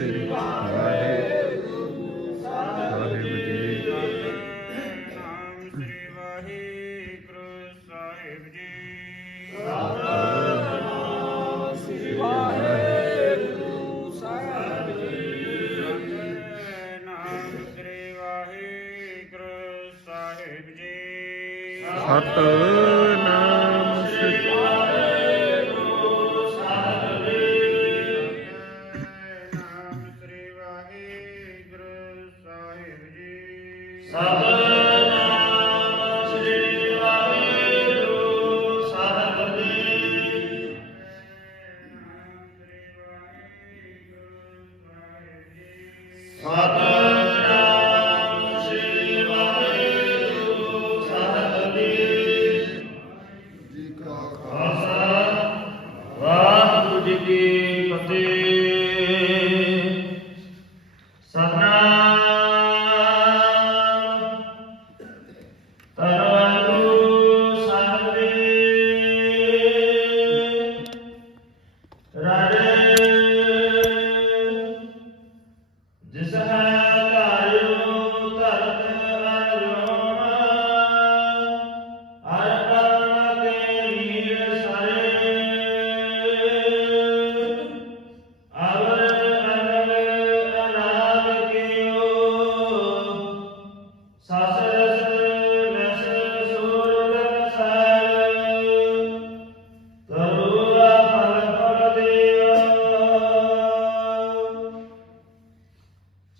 city.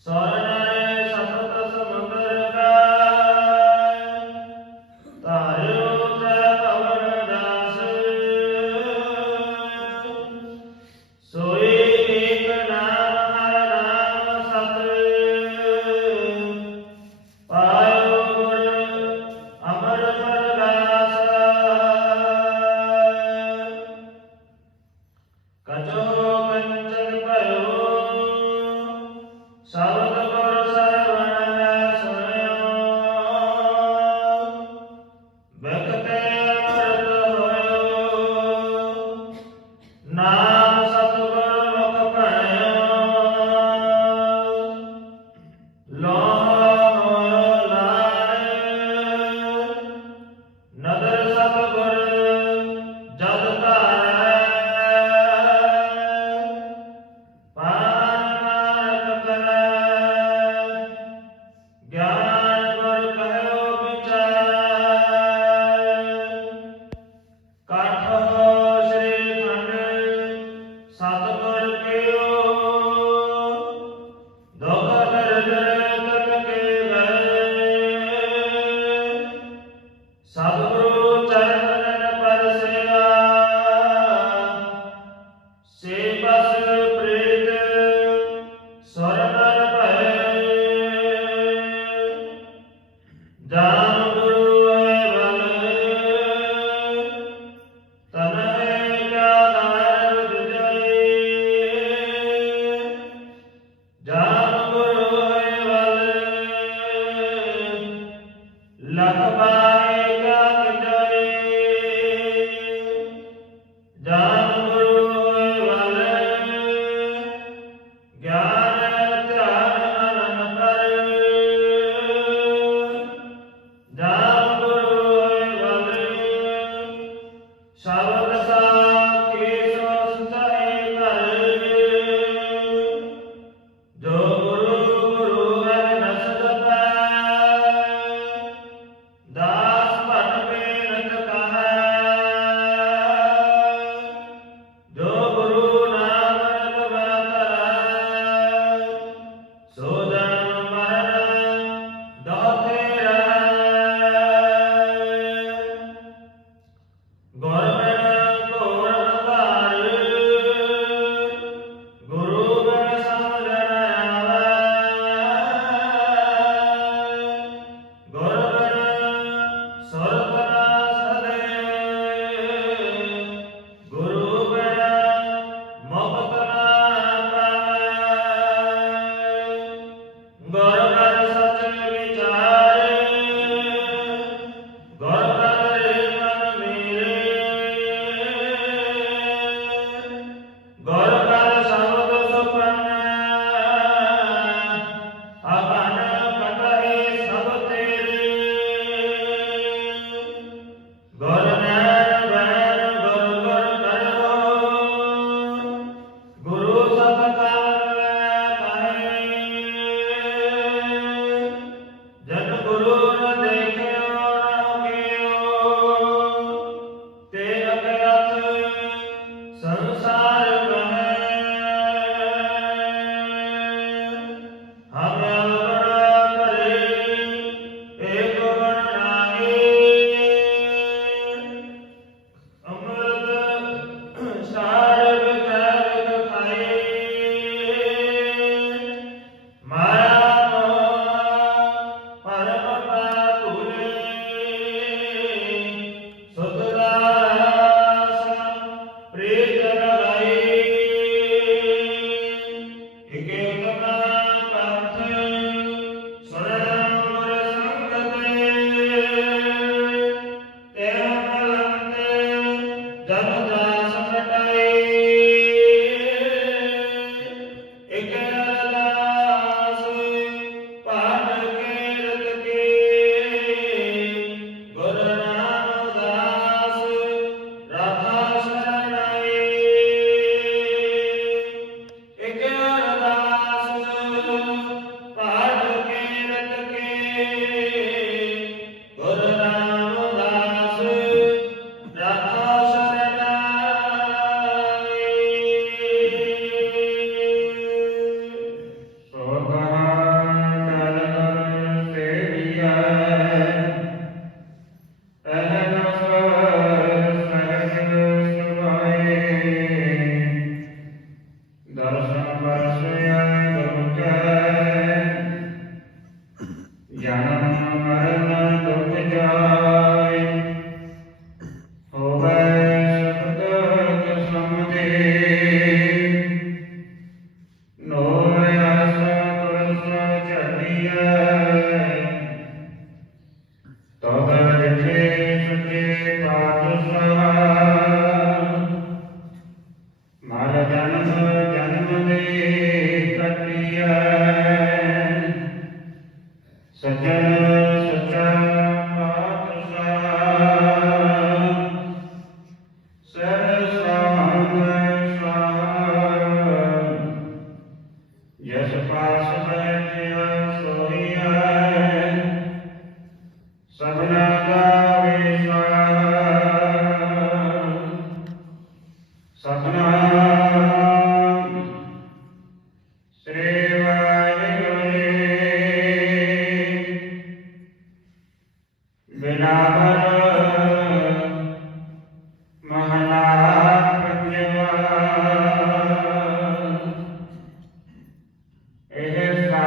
Sara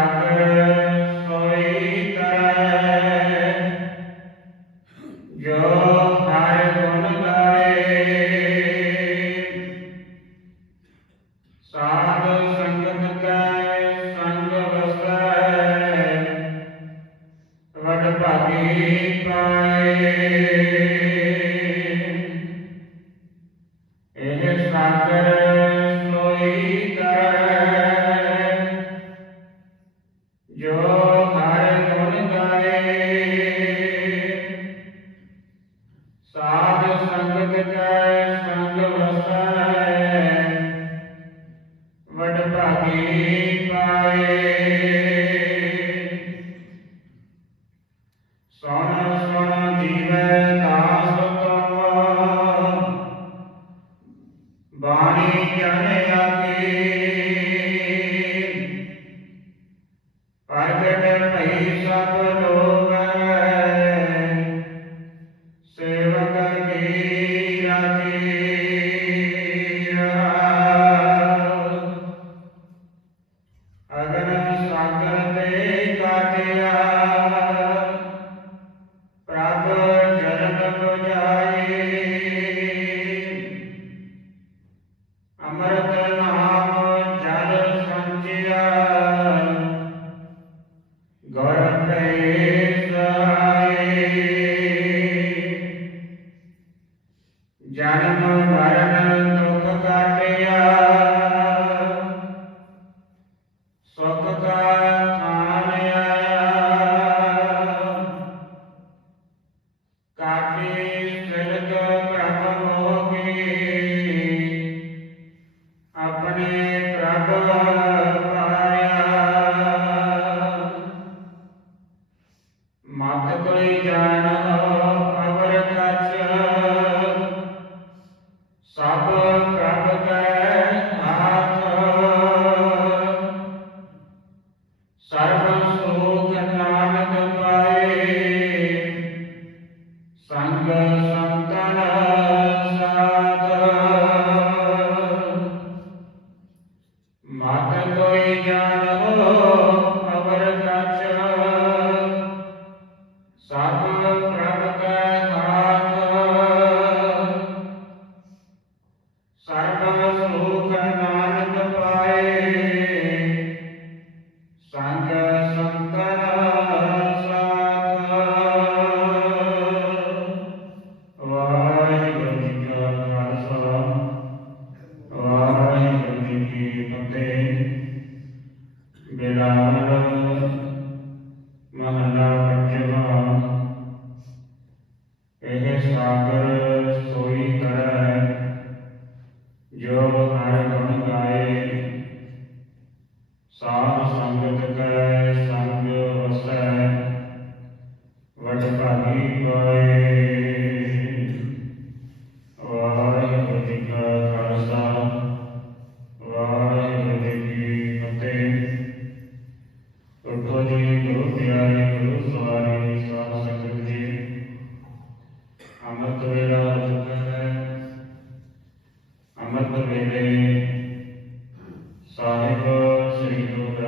Sangre Soita ਭਈ ਸਭ ਲੋਗ Amara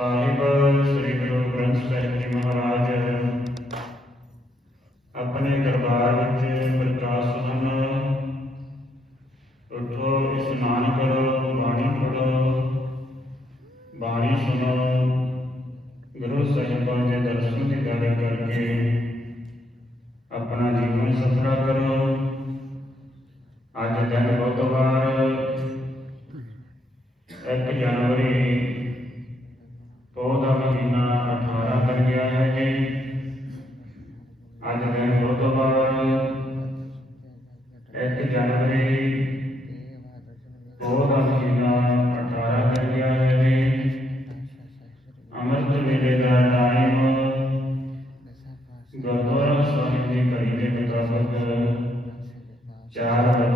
ਸਾਹਿਬ, ਸ੍ਰੀ ਗੁਰੂ ਗ੍ਰੰਥ ਸਾਹਿਬ ਜੀ ਮਹਾਰਾਜ, ਆਪਣੇ ਦਰਬਾਰ ਵਿੱਚ ਪ੍ਰਕਾਸ਼ ਸੁਣਨ ਉਠੋ ਇਸ਼ਨਾਨ ਕਰੋ ਬਾਣੀ ਪੜੋ ਬਾਣੀ ਸੁਣੋ, ਗੁਰੂ ਸਾਹਿਬਾਂ ਦੇ ਦਰਸ਼ਨ ਦੀਦਾਰੇ ਕਰਕੇ ਆਪਣਾ ਜੀਵਨ ਸਫਰਾ ਕਰੋ। ਅੱਜ ਦਿਨ ਬਹੁਤ ਵਾਰ Tchau.